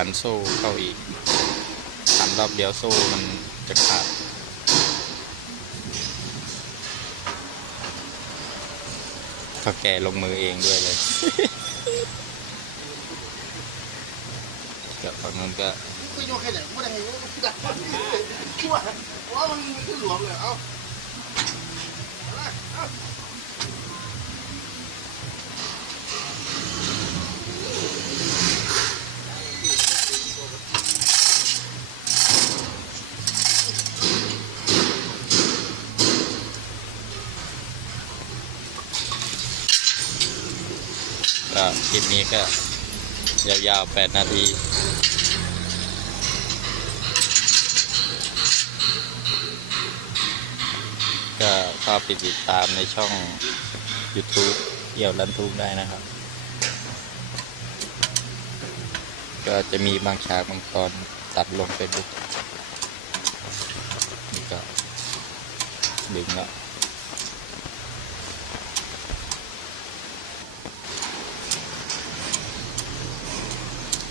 ขันโซ่เข้าอีกขันรอบเดียวโซ่มันจะขาดเขาแก่ลงมือเองด้วยเลยกับฝั่งนู้นก็ก็โยกแค่ไหนไม่ได้ไงไม่ได้คิดว่าว่ามันขึ้นหลวมเลยเอ้าเอา ก็คลิปนี้ก็ยาวๆแปดนาที ก็เข้าไปติดตามในช่อง YouTube เอี่ยวลันทุกได้นะครับ ก็จะมีบางฉากบางตอนตัดลงเฟซบุ๊กนี่ก็ดึงแล้ว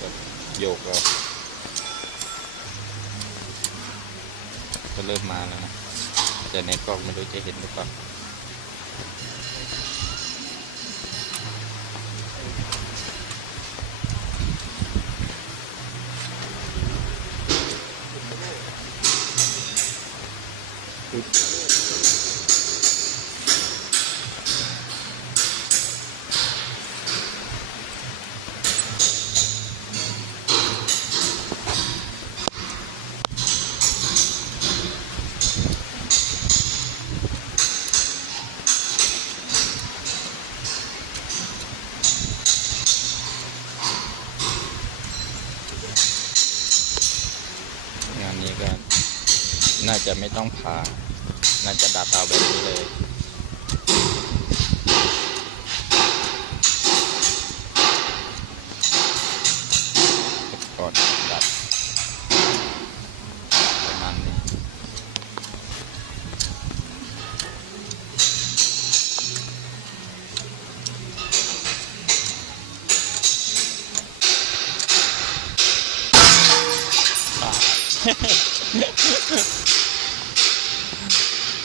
ก็ โยกแล้วก็เริ่มมาแล้วนะ แต่ในกล้องไม่รู้จะเห็นหรือเปล่าง น่าจะไม่ต้องผ่า น่าจะดัดเอาแบบนี้เลยก่อนดัดประมาณนี้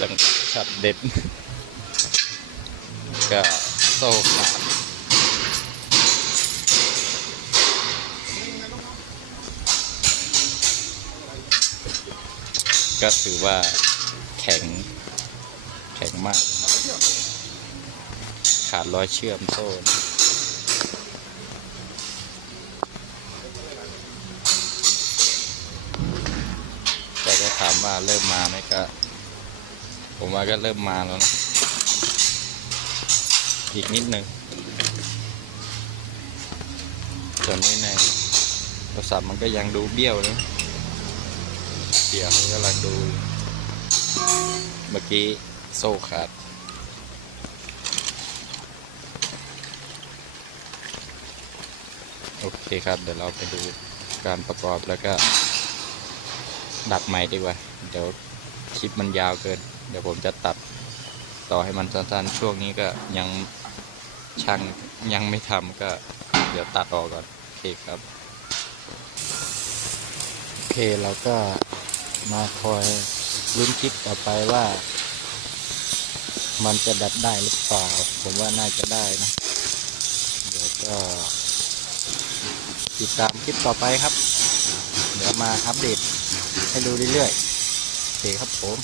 จังชัดเด็ดก็โซ่ขาดก็ถือว่าแข็ง แข็งมาก ขาดรอยเชื่อมโซ่นะแต่จะถามว่าเริ่มมาไหมก็ ผมว่าก็เริ่มมาแล้วนะอีกนิดหนึ่งตอนนี้ในโทรศัพท์มันก็ยังดูเบี้ยวนะเดี๋ยวกำลังดู เมื่อกี้โซ่ขาดโอเคครับ เดี๋ยวเราไปดูการประกอบแล้วก็ ดัดใหม่ดีกว่า เดี๋ยวคลิปมันยาวเกิน เดี๋ยวผมจะตัดต่อให้มันสั้นๆ ช่วงนี้ก็ยังช่างยังไม่ทำก็เดี๋ยวตัดออกก่อน โอเคครับ โอเคเราก็มาคอยลุ้นคลิปต่อไปว่า มันจะดัดได้หรือเปล่า ผมว่าน่าจะได้นะ เดี๋ยวก็ ติดตามคลิปต่อไปครับ เดี๋ยวมาอัปเดตให้ดูเรื่อยๆโอเคครับผม